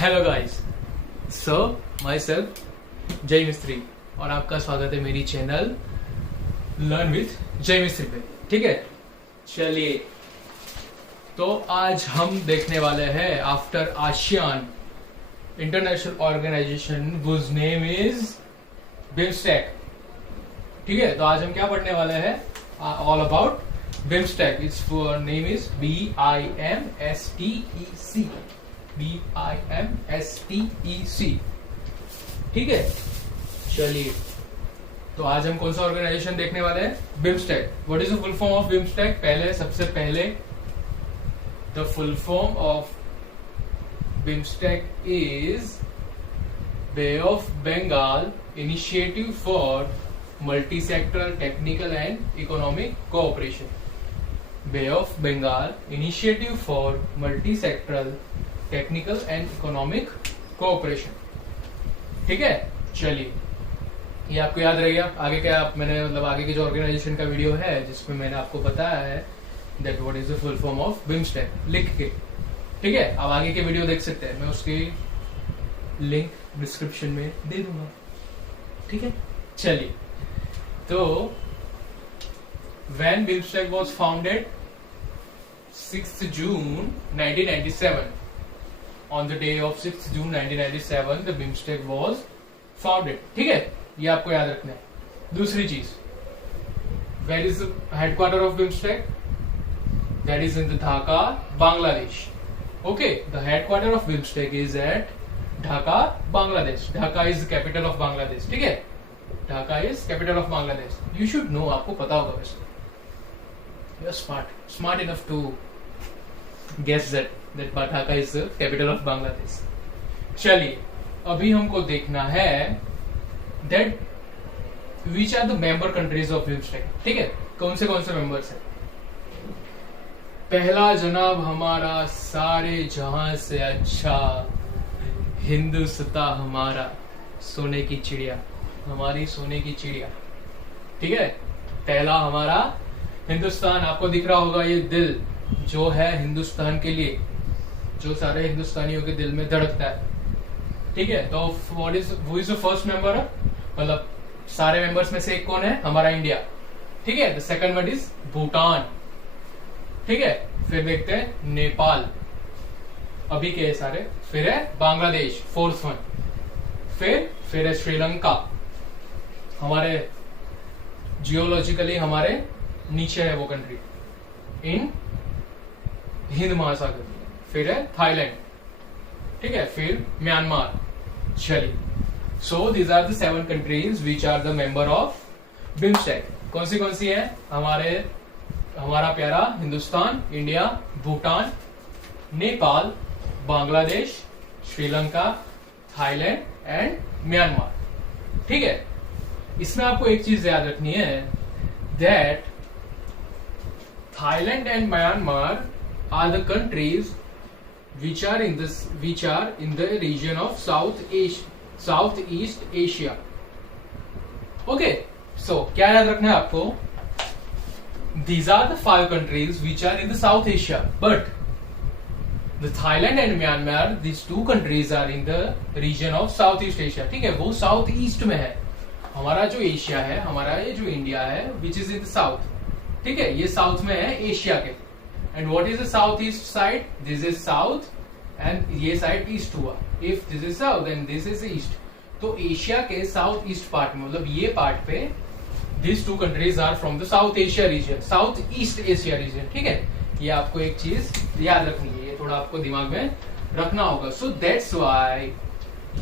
Hello guys, so my self जय मिस्त्री और आपका स्वागत है मेरी चैनल लर्न विथ जय मिस्त्री पे। ठीक है, चलिए तो आज हम देखने वाले हैं after ASEAN international organisation whose name is BIMSTEC. ठीक है, तो आज हम क्या पढ़ने वाले हैं? All about BIMSTEC. Its name is BIMSTEC। BIMSTEC। ठीक है, चलिए तो आज हम कौन सा ऑर्गेनाइजेशन देखने वाले हैं? BIMSTEC. What is the full form of BIMSTEC? सबसे पहले the full form of BIMSTEC is bay of Bengal initiative for multi sectoral technical and economic cooperation. Bay of Bengal initiative for multi sectoral technical and economic cooperation. ठीक है, चलिए ये आपको याद रहेगा। आगे क्या मैंने आगे के जो ऑर्गेनाइजेशन का वीडियो है जिसमें मैंने आपको बताया है that what is the full form of BIMSTEC लिख के। ठीक है, आप आगे के वीडियो देख सकते हैं, मैं उसकी लिंक डिस्क्रिप्शन में दे दूंगा। ठीक है, चलिए तो when BIMSTEC was founded 6th June 1997, on the day of 6th June 1997 the BIMSTEC was founded। ठीक है, ये आपको याद रखना है। दूसरी चीज, where is the headquarter of BIMSTEC? That is in the Dhaka, Bangladesh। Okay, the headquarter of BIMSTEC is at Dhaka, Bangladesh। Dhaka is the capital of Bangladesh। ठीक है, Dhaka is capital of Bangladesh। You should know, आपको पता होगा वैसे। You are smart enough to guess that Dhaka is the capital of Bangladesh। चलिए अभी हमको देखना है that which are the member countries of BIMSTEC। ठीक है, कौन से मेंबर्स हैं? पहला जनाब हमारा सारे जहां से अच्छा हिंदुस्तान, हमारा सोने की चिड़िया, हमारी सोने की चिड़िया। ठीक है, पहला हमारा हिंदुस्तान। आपको दिख रहा होगा ये दिल जो है हिंदुस्तान के लिए, जो सारे हिंदुस्तानियों के दिल में धड़कता है। ठीक है, तो what is who is the first member? मतलब सारे मेंबर्स में से एक कौन है? हमारा इंडिया। ठीक है, the second one is Bhutan. ठीक है, फिर देखते हैं नेपाल, अभी के सारे। फिर है बांग्लादेश, फोर्थ वन। फिर है श्रीलंका, हमारे जियोलॉजिकली हमारे नीचे है वो कंट्री इन हिंद महासागर। फिर है थाईलैंड। ठीक है, फिर म्यांमार। चलिए, so these are the 7 countries which are the member of BIMSTEC. कौन सी है? हमारा प्यारा Hindustan, India, Bhutan, Nepal, Bangladesh, Sri Lanka, Thailand and Myanmar. ठीक है, इसमें आपको एक चीज याद रखनी है that Thailand and Myanmar are the countries which are in the region of Southeast Asia। Okay, so क्या याद रखना है आपको? These are the 5 countries which are in the South Asia, but the Thailand and Myanmar, these 2 countries are in the region of Southeast Asia। ठीक है, वो south east में है। हमारा जो एशिया है, हमारा ये जो इंडिया है, which is in the south। ठीक है, ये साउथ में है एशिया के। And what is the southeast side? This is south and ये साइड ईस्ट हुआ। If this is south and this is east, तो एशिया के साउथ ईस्ट पार्ट में, मतलब ये पार्ट पे these 2 countries are from the South Asia region, South East Asia region। ठीक है, ये आपको एक चीज याद रखनी है, ये थोड़ा आपको दिमाग में रखना होगा। So that's why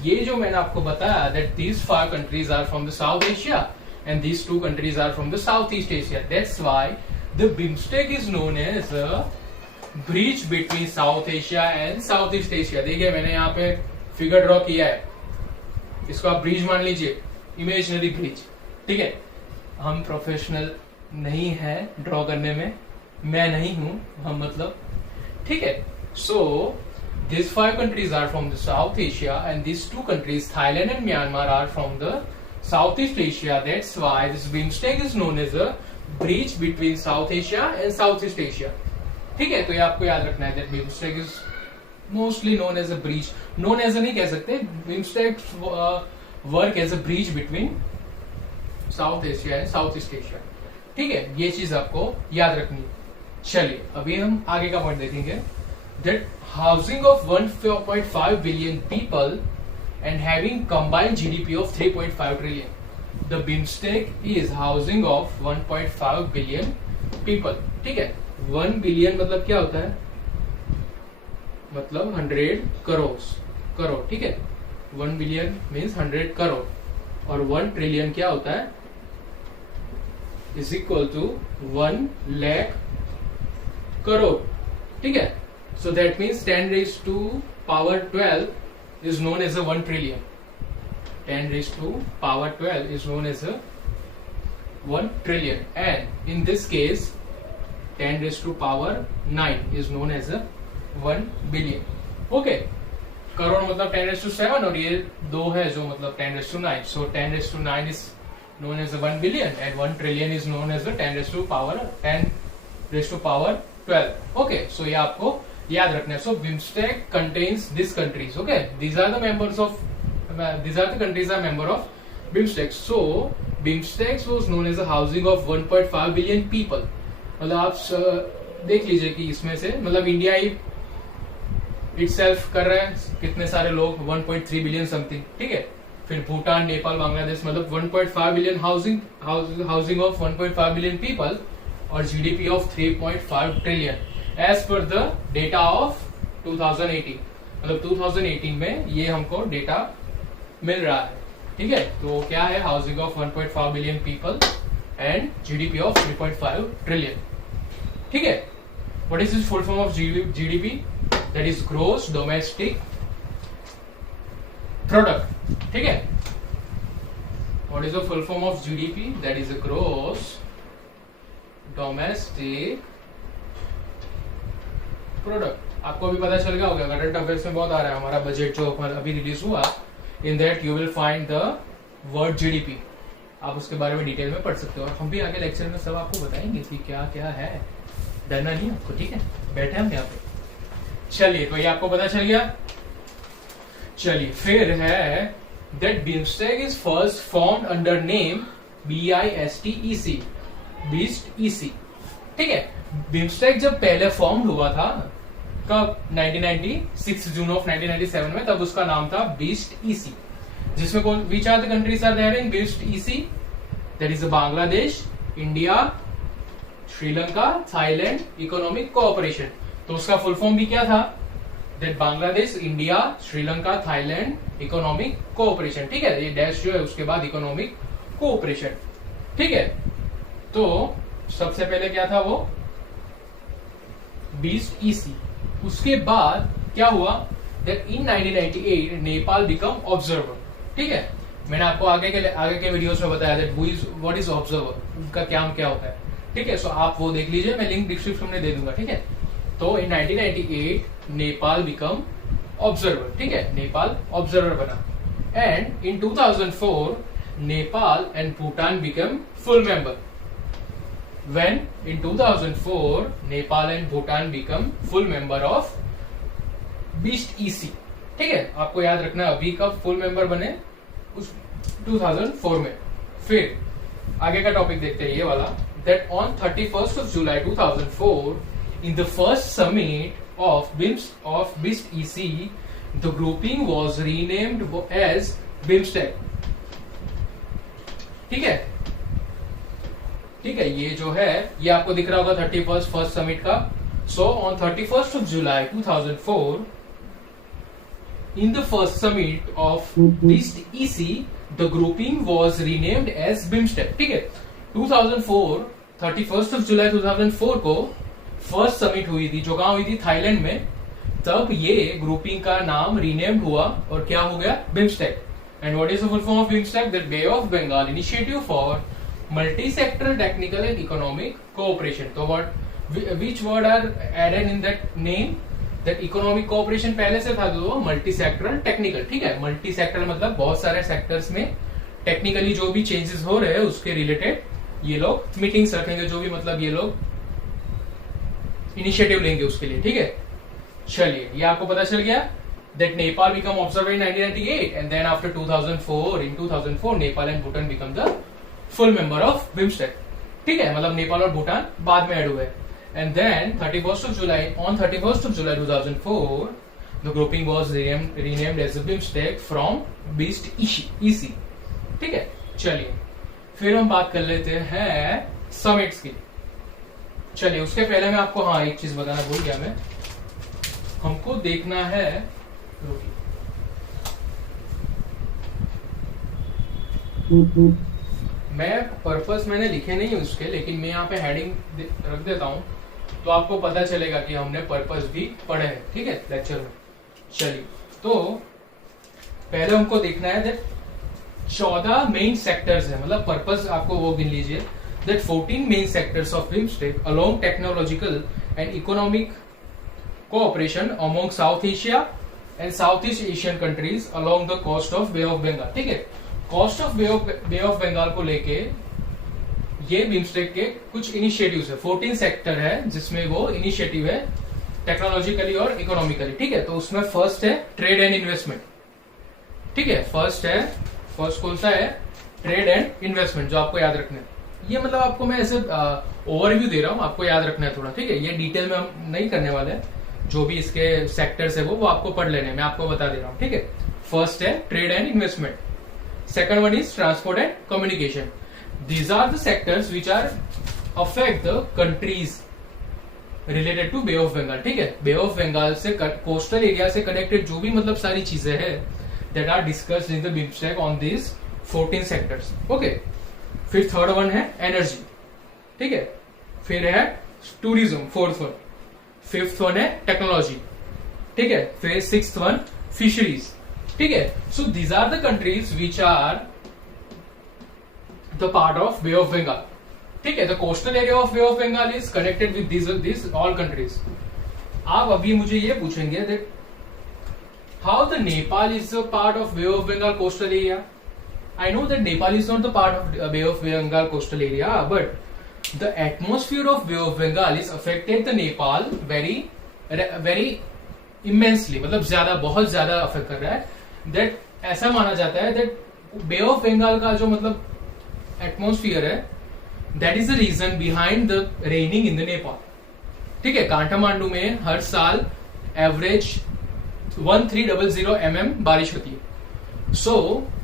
ये जो मैंने आपको बताया that these 5 countries are from the South Asia and these 2 countries are from the Southeast Asia। That's why the BIMSTEC is known as a bridge between South Asia and Southeast Asia। देखिए मैंने यहाँ पे figure draw किया है, इसको आप bridge मान लीजिए, इमेजिनरी ब्रिज। ठीक है, हम प्रोफेशनल नहीं है ड्रॉ करने में, मैं नहीं हूं हम, मतलब। ठीक है, so these 5 countries are from the South Asia and these 2 countries Thailand and Myanmar are from the Southeast Asia। That's why this BIMSTEC is known as a bridge between South Asia and Southeast Asia। ठीक है, तो ये आपको याद रखना है that BIMSTEC is mostly known as a bridge, known as a नहीं कह सकते, BIMSTEC work as a bridge between South Asia and South East Asia. ठीक है, ये चीज आपको याद रखनी। चलिए अभी हम आगे का पॉइंट देखेंगे, that housing of 1.5 billion people and having combined GDP of 3.5 trillion. The BIMSTEC is housing of 1.5 billion people. ठीक है, 1 बिलियन मतलब क्या होता है, मतलब 100 करोड़। ठीक है, 1 बिलियन मीन्स 100 करोड़, और 1 ट्रिलियन क्या होता है, is equal to 1 lakh crore. ठीक है, so that means 10 raised to power 12 is known as a 1 trillion. 10 raised to power 12 is known as a 1 trillion, and in this case 10 raised to power 9 is known as a 1 billion. Okay, crore मतलब 10 raised to 7 और ये 2 है जो मतलब 10 raised to 9. So 10 raised to 9 is known as a 1 billion and 1 trillion is known as a 10 raised to power 12. Okay, so ये आपको याद रखना है। सो BIMSTEC contains these countries. Okay, these are the countries are member of BIMSTEC. So BIMSTEC was known as a housing of 1.5 billion people. मतलब आप देख लीजिए कि इसमें से मतलब इंडिया ही इटसेल्फ कर रहा है कितने सारे लोग, 1.3 बिलियन समथिंग। ठीक है, फिर भूटान, नेपाल, बांग्लादेश, मतलब 1.5 billion housing of 1.5 billion people और GDP of 3.5 trillion as per the data of 2018। मतलब 2018 में ये हमको डेटा मिल रहा है। ठीक है, तो क्या है, housing of 1.5 billion people and GDP of 3.5 trillion. ठीक है, what is this full form of GDP? That is gross domestic product. ठीक है, what is the full form of GDP? That is a gross domestic product. आपको भी पता चल गया होगा, करंट अफेयर्स में बहुत आ रहा है हमारा बजट जो अभी रिलीज हुआ, in that you will find the word GDP. आप उसके बारे में डिटेल में पढ़ सकते हो और हम भी आगे लेक्चर में सब आपको बताएंगे कि क्या क्या है, डरना नहीं आपको। ठीक है, बैठे हम यहाँ पे। चलिए, तो ये आपको पता चल गया। चलिए फिर है that BIMSTEC is first formed under name BISTEC, beast EC। ठीक है, BIMSTEC जब पहले फॉर्म हुआ था कब, 1996 जून ऑफ 1997 में, तब उसका नाम था बीस्ट EC, जिसमें कौन, which are the countries are there in BIST EC? That is Bangladesh, India, Sri Lanka, Thailand economic cooperation. तो उसका फुल फॉर्म भी क्या था? That Bangladesh, India, Sri Lanka, Thailand economic cooperation. ठीक है, ये डैश जो है उसके बाद इकोनॉमिक कोऑपरेशन। ठीक है, तो सबसे पहले क्या था वो, बीस्ट EC। उसके बाद क्या हुआ, that in 1998 Nepal become observer. ठीक है, मैंने आपको आगे के वीडियोस में बताया दैट व्हाट इज ऑब्जर्वर, उनका काम क्या होता है। ठीक है, सो आप वो देख लीजिए, मैं लिंक डिस्क्रिप्शन में दे दूंगा। ठीक है, तो इन 1998 नेपाल बिकम ऑब्जर्वर। ठीक है, नेपाल ऑब्जर्वर बना, and in 2004 Nepal and Bhutan become full member. When in 2004 Nepal and Bhutan become full member of beast EC। ठीक है, आपको याद रखना अभी कब फुल मेंबर बने, उस 2004 में। फिर आगे का टॉपिक देखते हैं ये वाला, that on 31st of July 2004 in the first summit of BIMST EC the grouping was renamed as BIMSTEC। ठीक है, ठीक है, ये जो है ये आपको दिख रहा होगा 31st फर्स्ट समिट का। So on 31st of July 2004 in the first summit of BIMST EC the grouping was renamed as BIMSTEC। ठीक है, 2004 31st of July 2004 को फर्स्ट समिट हुई थी, जो कहां हुई थी, थाईलैंड में। तब ये ग्रुपिंग का नाम रीनेम्ड हुआ और क्या हो गया, BIMSTEC। And what is the full form of BIMSTEC? That bay of Bengal initiative for multi-sectoral technical and economic cooperation। तो which word are added in that name? That economic cooperation पहले से था, तो multi-sectoral technical। ठीक है, multi-sectoral मतलब बहुत सारे सेक्टर्स में टेक्निकली जो भी चेंजेस हो रहे हैं उसके रिलेटेड ये लोग मीटिंग्स रखेंगे, जो भी मतलब ये लोग इनिशिएटिव लेंगे उसके लिए। ठीक है, चलिए, ये आपको पता चल गया that Nepal become observer in 1998 and then after 2004 in 2004 Nepal and Bhutan become the full member of BIMSTEC. ठीक है, मतलब नेपाल और भूटान बाद में ऐड हुए. And then 31st of July 2004 the grouping was renamed as the BIMSTEC from BIST EC. ठीक है, चलिए फिर हम बात कर लेते हैं समिट्स की. चलिए उसके पहले मैं आपको एक चीज बताना भूल गया मैं. हमको देखना है, मैं पर्पस मैंने लिखे नहीं है उसके, लेकिन मैं यहाँ पे हेडिंग रख देता हूँ तो आपको पता चलेगा कि हमने पर्पस भी पढ़े हैं. ठीक है, लेक्चर में. चलिए तो पहले हमको देखना है दैट 14 मेन सेक्टर्स है, मतलब पर्पस आपको वो गिन लीजिए. That 14 main sectors of BIMSTEC along technological and economic cooperation among South Asia and South East Asian countries along the coast of bay of Bengal. ठीक है, coast of bay of Bengal को लेके ये BIMSTEC के कुछ इनिशिएटिव्स है. 14 सेक्टर है जिसमें वो इनिशिएटिव है टेक्नोलॉजिकली और इकोनॉमिकली. ठीक है, तो उसमें फर्स्ट है ट्रेड एंड इन्वेस्टमेंट. ठीक है, फर्स्ट कौन सा है? ट्रेड एंड इन्वेस्टमेंट, जो आपको याद रखना है. ये मतलब आपको मैं ऐसे ओवरव्यू दे रहा हूं, आपको याद रखना है थोड़ा. ठीक है, ये डिटेल में हम नहीं करने वाले हैं. जो भी इसके सेक्टर्स है वो आपको पढ़ लेने, मैं आपको बता दे रहा हूं. ठीक है, फर्स्ट है trade and investment. Second one is transport and communication. These are the sectors which are affect the countries related to bay of Bengal. ठीक है, बे ऑफ बंगाल से कोस्टल एरिया से कनेक्टेड जो भी मतलब सारी चीजें हैं that are discussed in the BIMSTEC on this 14 sectors. Okay, फिर थर्ड वन है एनर्जी. ठीक है, फिर है tourism, fourth one. Fifth one है टेक्नोलॉजी. ठीक है, फिर सिक्स्थ वन फिशरीज. ठीक है, so these are the countries which are the part of bay of Bengal. ठीक है, the coastal area of bay of Bengal is connected with this all countries. आप अभी मुझे ये पूछेंगे that how the Nepal is a part of bay of Bengal coastal area. I know that Nepal is not the part of Bay of Bengal coastal area, but the atmosphere of Bay of Bengal is affected the Nepal very immensely. मतलब ज्यादा, बहुत ज्यादा affect कर रहा है. That ऐसा माना जाता है that Bay of Bengal का जो मतलब एटमोस्फियर है, that is the reason behind the raining in the Nepal. ठीक है, काठमांडू में हर साल एवरेज 1300 mm बारिश होती है.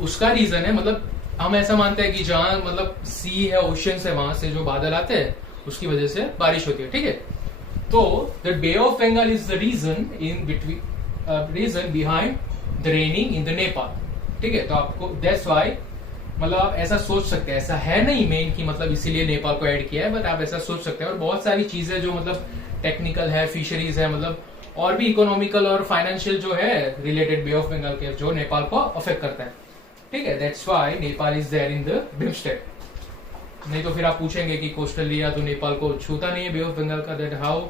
उसका रीजन है, मतलब हम ऐसा मानते हैं कि जहां मतलब सी है, ओशन है, वहां से जो बादल आते हैं उसकी वजह से बारिश होती है. ठीक है, तो the bay of Bengal is the reason behind the raining in the Nepal. ठीक है, तो आपको दैट्स व्हाई मतलब आप ऐसा सोच सकते हैं, ऐसा है नहीं मेन की मतलब इसीलिए नेपाल को ऐड किया है, बट आप ऐसा सोच सकते हैं. और बहुत सारी चीजें जो मतलब टेक्निकल है, फिशरीज है, मतलब और भी इकोनॉमिकल और फाइनेंशियल जो है रिलेटेड बे ऑफ बंगाल के, जो नेपाल को अफेक्ट करता है. ठीक है, that's why Nepal is there in the BIMSTEC. नहीं तो फिर आप पूछेंगे कि कोस्टल एरिया तो नेपाल को छूता नहीं है बे ऑफ बंगाल का, that how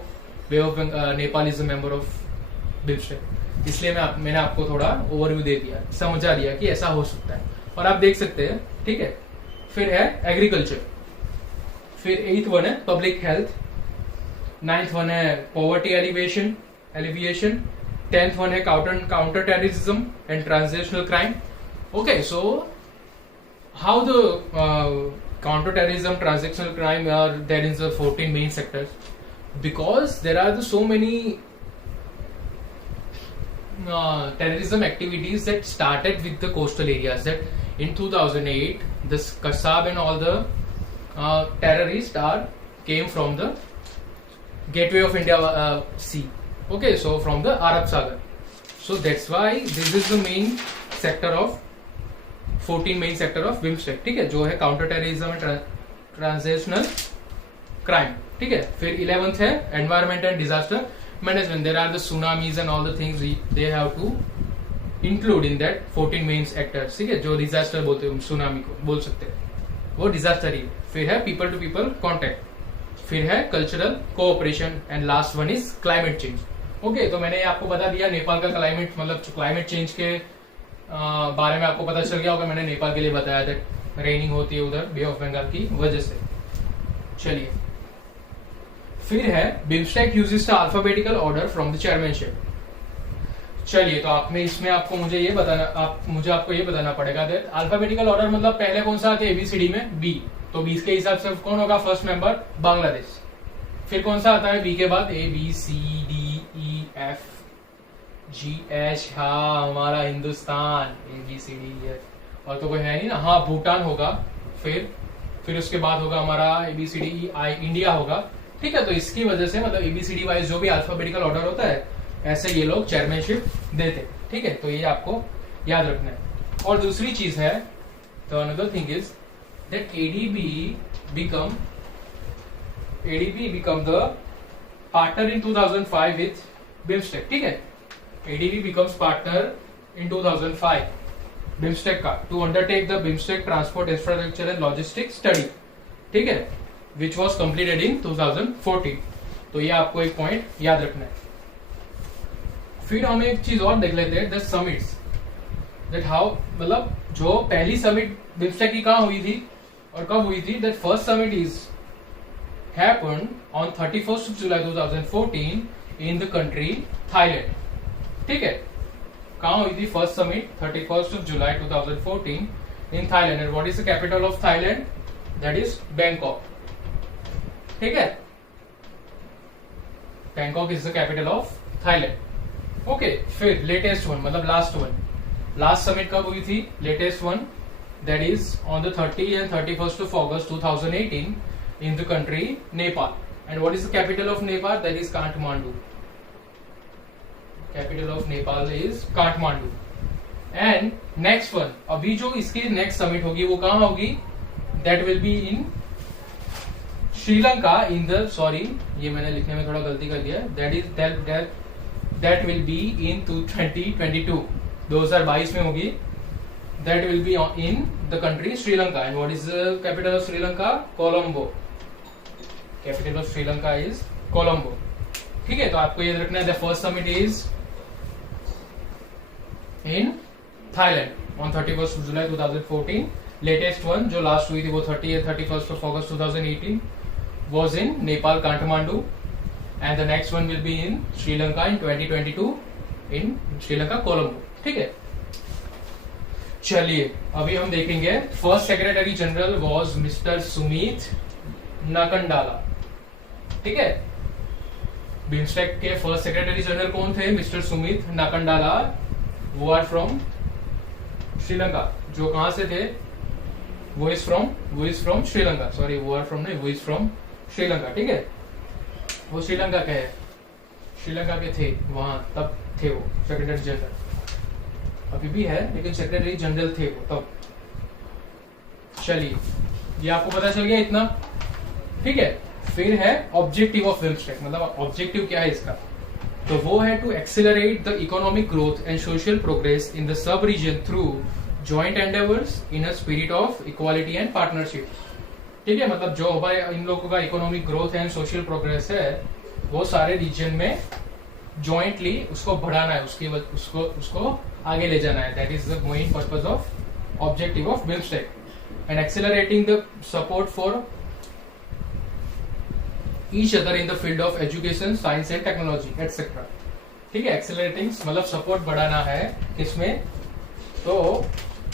be of Nepal is a member of BIMSTEC. इसलिए मैंने आपको थोड़ा ओवरव्यू दे दिया, समझा दिया कि ऐसा हो सकता है. और आप देख सकते हैं. ठीक है, फिर है एग्रीकल्चर. फिर 8th वन है पब्लिक हेल्थ. 9th वन है पॉवर्टी एलिवेशन. 10th one है counter terrorism and transnational crime. Okay, so how the counter terrorism, transnational crime are there in the 14 main sectors? Because there are so many terrorism activities that started with the coastal areas. That in 2008, this Kasab and all the terrorists came from the gateway of India sea. Okay, so from the Arab Sagar. So that's why this is the main sector of 14 main sector of BIMSTEC. ठीक है, जो है counter terrorism and transnational crime. ठीक है, फिर 11th है environment and disaster management. There are the tsunamis and all the things they have to include in that 14 main sectors. ठीक है, जो डिजास्टर बोलते हैं, सुनामी को बोल सकते हैं, वो डिजास्टर ही. फिर है पीपल टू पीपल कॉन्टेक्ट. फिर है cultural cooperation and last one is climate change. Okay, तो मैंने आपको बता दिया नेपाल का क्लाइमेट, मतलब क्लाइमेट चेंज के बारे में आपको पता चल गया होगा. मैंने नेपाल के लिए बताया था रेनिंग होती है उधर बे ऑफ बंगाल की वजह से. चलिए फिर है BIMSTEC uses the alphabetical order from the chairmanship. चलिए, तो इसमें आपको मुझे ये बताना आपको ये बताना पड़ेगा दैट अल्फाबेटिकल ऑर्डर मतलब पहले कौन सा आता है एबीसीडी में बी, तो बी के हिसाब से कौन होगा फर्स्ट मेंबर बांग्लादेश। फिर कौन सा आता है बी के बाद A B C D E F G H, हाँ हमारा Hindustan A B C D F, और तो कोई है नहीं ना, हाँ भूटान होगा। फिर उसके बाद होगा हमारा A B C D E I India होगा। ठीक है, तो इसकी वजह से मतलब एबीसीडी वाइज जो भी अल्फाबेटिकल ऑर्डर होता है ऐसे ये लोग चेयरमैनशिप देते। ठीक है, तो ये आपको याद रखना है। और दूसरी चीज है, तो another thing is that ADB become the partner in 2005 with BIMSTEC. ठीक है, ADB becomes partner in 2005 BIMSTEC का to undertake the BIMSTEC transport infrastructure and logistic study. ठीक है, विच वॉज कंप्लीटेड इन 2014। तो ये आपको एक पॉइंट याद रखना है। फिर हम एक चीज और देख लेते हैं, द समिट्स, दैट हाउ मतलब जो पहली समिट बिम्स्टेक की कहां हुई थी और कब हुई थी। That first summit is happened on 31st of July 2014 in the country Thailand. ठीक है, कहां हुई थी first summit 31st of July 2014 in Thailand. And what is the capital of Thailand, that is Bangkok. ठीक है, Bangkok is the capital of Thailand. Okay, फिर latest one मतलब last summit कब हुई थी, latest one, that is on the 30 and 31st of August 2018 in the country Nepal. And what is the capital of Nepal? That is Kathmandu. Capital of Nepal is Kathmandu. And next one, अभी जो इसकी next summit होगी वो कहां होगी, that will be in Sri Lanka in the, sorry ये मैंने लिखने में थोड़ा गलती कर दिया, दैट विल बी इन 2022 2022 में होगी। That will be in the country Sri Lanka. And what is the capital of Sri Lanka, Colombo. Capital of Sri Lanka is Colombo. ठीक है, तो आपको ये रखना है the first summit is in Thailand on 31st of July 2014। Latest one जो लास्ट हुई थी वो 30 and 31st of August 2018 was in Nepal, Kathmandu, and the next one will be in Sri Lanka in 2022 in Sri Lanka, Colombo. ठीक है, चलिए अभी हम देखेंगे first secretary general was mister Sumith Nakandala. ठीक है, बिम्स्टेक के फर्स्ट सेक्रेटरी जनरल कौन थे, मिस्टर सुमित नाकंडाला। वो आर फ्रॉम श्रीलंका, जो कहां से थे, वो इज फ्रॉम श्रीलंका, सॉरी वो आर फ्रॉम नहीं, वो इज फ्रॉम श्रीलंका। ठीक है, वो श्रीलंका के है, श्रीलंका के थे वहां, तब थे वो सेक्रेटरी जनरल, अभी भी है लेकिन सेक्रेटरी जनरल थे वो तब। चलिए, ये आपको पता चल गया इतना। ठीक है, फिर है ऑब्जेक्टिव ऑफ बिम्स्टेक, मतलब ऑब्जेक्टिव क्या है इसका, तो वो है to accelerate the economic growth and social progress in the sub region through joint endeavours in a spirit of equality and partnership. ठीक है, मतलब जो हमारे इन लोगों का economic growth and social progress है वो सारे रीजन में जॉइंटली उसको बढ़ाना है, उसको आगे ले जाना है। That is the main purpose of objective of BIMSTEC. And accelerating the support for each other in the field of education, science and technology etcetera. ठीक है, एक्सेलरेटिंग मतलब सपोर्ट बढ़ाना है किसमें, तो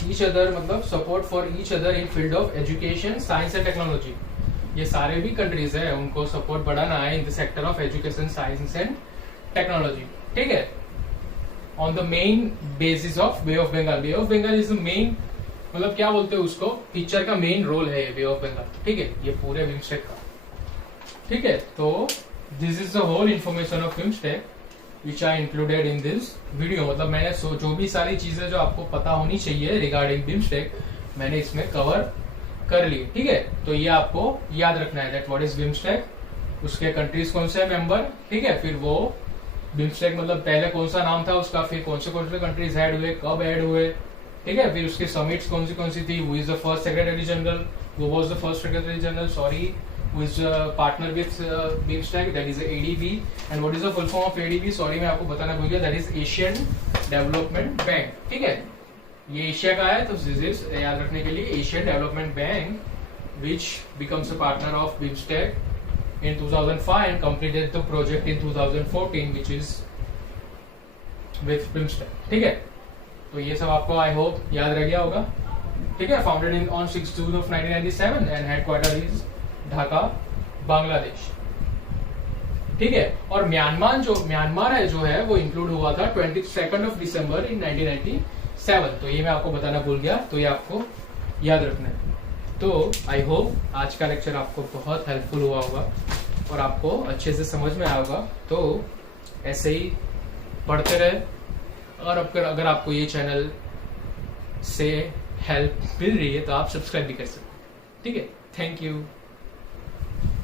ईच अदर मतलब support for each other in field of education, science and technology. ये सारे भी कंट्रीज है उनको सपोर्ट बढ़ाना है in the sector of education, science and technology. ठीक है, on the main basis of bay of Bengal. Bay of Bengal is the main, मतलब क्या बोलते हैं उसको, पिक्चर का मेन रोल है ये बे ऑफ बंगाल। ठीक है, ये पूरे बिम्स्टेक का। ठीक है, तो this is the whole information of BIMSTEC which I included in this video. मतलब मैंने जो भी सारी चीजें जो आपको पता होनी चाहिए रिगार्डिंग बिम्स्टेक मैंने इसमें कवर कर ली। ठीक है, तो ये आपको याद रखना है दैट व्हाट इज बिम्स्टेक, उसके कंट्रीज कौन से मेंबर। ठीक है, फिर वो बिम्स्टेक मतलब पहले कौन सा नाम था उसका, फिर कौन से कंट्रीज ऐड हुए, कब ऐड हुए। ठीक है, फिर उसके समिट्स कौन सी थी, who is the first secretary general, वो was the first secretary general, sorry, who is partner with BIMSTEC, that is ADB. And what is the full form of ADB? Sorry मैं आपको बताना भूल गया, that is Asian Development Bank. ठीक है, ये Asia का है तो this is याद रखने के लिए Asian Development Bank which becomes a partner of BIMSTEC in 2005 and completed the project in 2014 which is with Princeton. ठीक है, तो ये सब आपको आई होप याद रह गया होगा. ठीक है, founded in on 6 June of 1997 and headquarter is Dhaka, Bangladesh. ठीक है, और म्यांमार है जो है वो इंक्लूड हुआ था 22 ऑफ दिसंबर इन 1997. तो ये मैं आपको बताना भूल गया, तो ये आपको याद रखना है. तो आई होप आज का लेक्चर आपको बहुत हेल्पफुल हुआ होगा और आपको अच्छे से समझ में आया होगा. तो ऐसे ही पढ़ते रहे, और अगर आपको ये चैनल से हेल्प मिल रही है तो आप सब्सक्राइब भी कर सकते. ठीक है, थैंक यू.